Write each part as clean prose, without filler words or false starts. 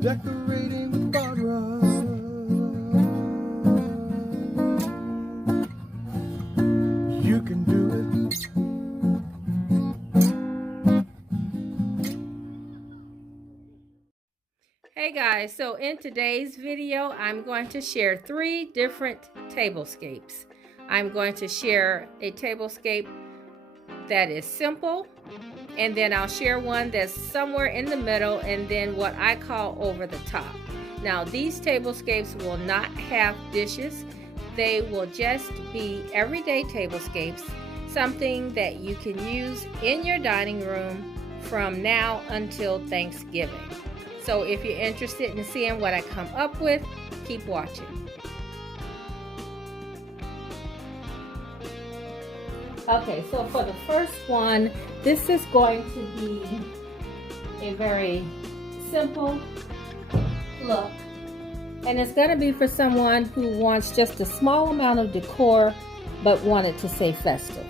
decorating Barbara. You can do it. Hey guys, so in today's video, I'm going to share 3 different tablescapes. I'm going to share a tablescape that is simple, and then I'll share one that's somewhere in the middle, and then what I call over the top. Now, these tablescapes will not have dishes. They will just be everyday tablescapes, something that you can use in your dining room from now until Thanksgiving. So if you're interested in seeing what I come up with, keep watching. Okay, so for the first one, this is going to be a very simple look. And it's going to be for someone who wants just a small amount of decor, but wanted to say festive.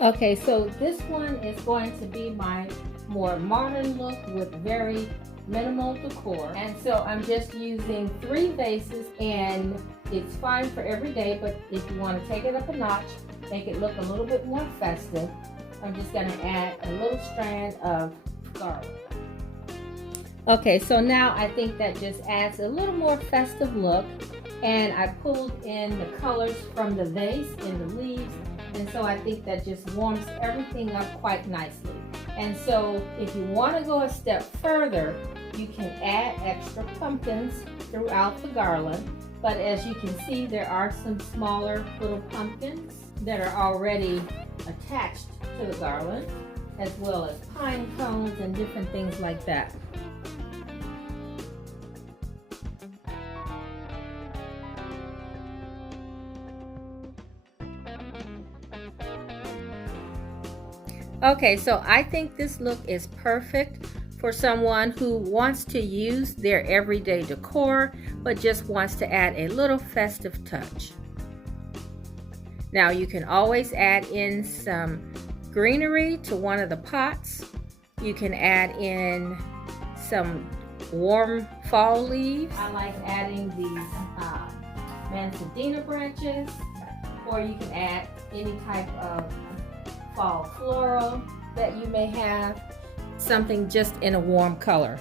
Okay, so this one is going to be my more modern look with very minimal decor. And so I'm just using 3 vases, and it's fine for every day, but if you want to take it up a notch, make it look a little bit more festive, I'm just going to add a little strand of garland. Okay, so now I think that just adds a little more festive look, and I pulled in the colors from the vase and the leaves. And so I think that just warms everything up quite nicely. And so if you want to go a step further, you can add extra pumpkins throughout the garland. But as you can see, there are some smaller little pumpkins that are already attached to the garland, as well as pine cones and different things like that. Okay, so I think this look is perfect for someone who wants to use their everyday decor, but just wants to add a little festive touch. Now you can always add in some greenery to one of the pots. You can add in some warm fall leaves. I like adding these manzanilla branches, or you can add any type of fall floral that you may have, something just in a warm color.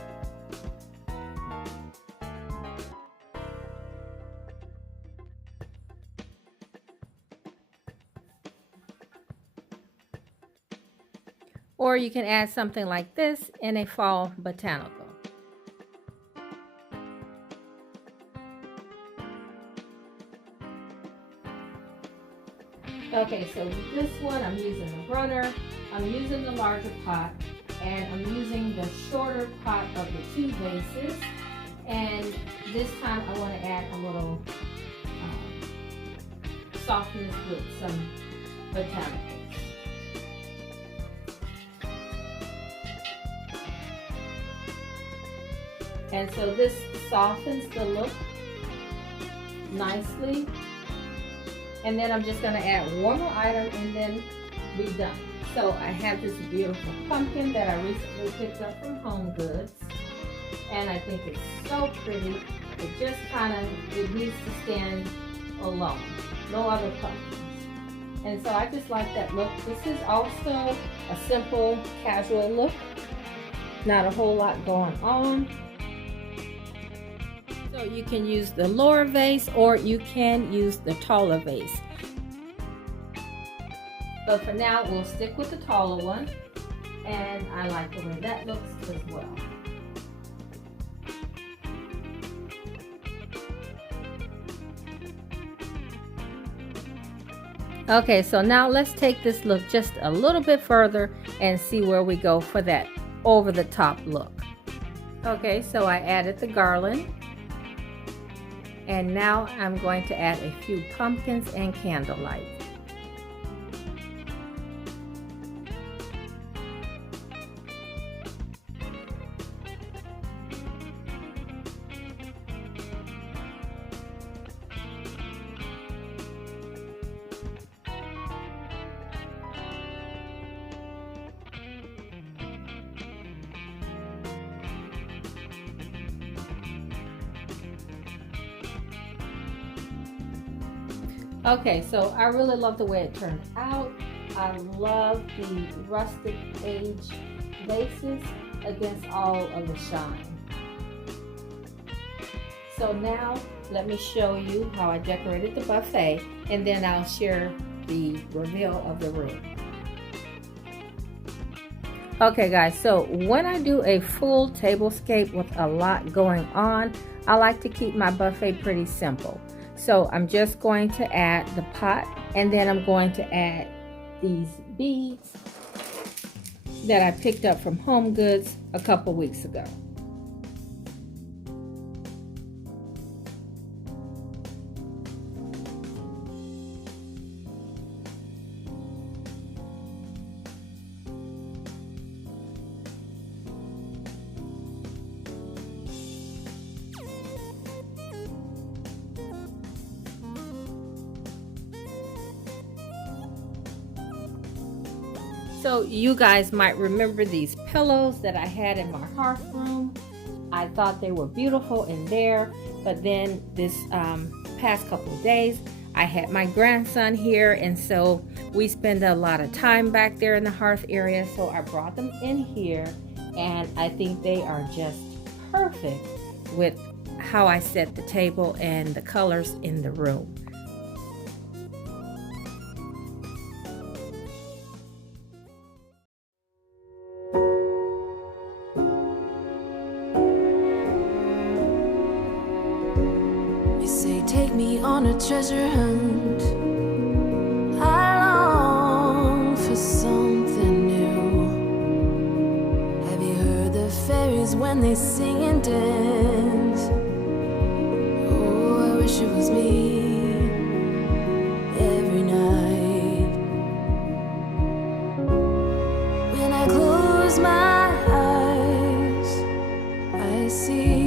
Or you can add something like this in a fall botanical. Okay, so this one I'm using the runner, I'm using the larger pot, and I'm using the shorter pot of the 2 vases. And this time I want to add a little softness with some botanicals. And so this softens the look nicely. And then I'm just going to add one more item and then be done. So I have this beautiful pumpkin that I recently picked up from Home Goods. And I think it's so pretty. It just it needs to stand alone. No other pumpkins. And so I just like that look. This is also a simple, casual look. Not a whole lot going on. So you can use the lower vase, or you can use the taller vase. But for now, we'll stick with the taller one. And I like the way that looks as well. Okay, so now let's take this look just a little bit further and see where we go for that over the top look. Okay, so I added the garland. And now I'm going to add a few pumpkins and candlelight. Okay, so I really love the way it turned out. I love the rustic age vases against all of the shine. So now let me show you how I decorated the buffet, and then I'll share the reveal of the room. Okay guys, so when I do a full tablescape with a lot going on, I like to keep my buffet pretty simple. So I'm just going to add the pot, and then I'm going to add these beads that I picked up from Home Goods a couple weeks ago. So you guys might remember these pillows that I had in my hearth room. I thought they were beautiful in there, but then this past couple of days I had my grandson here, and so we spend a lot of time back there in the hearth area, so I brought them in here, and I think they are just perfect with how I set the table and the colors in the room. Take me on a treasure hunt. I long for something new. Have you heard the fairies when they sing and dance? Oh, I wish it was me every night. When I close my eyes, I see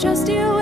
trust you.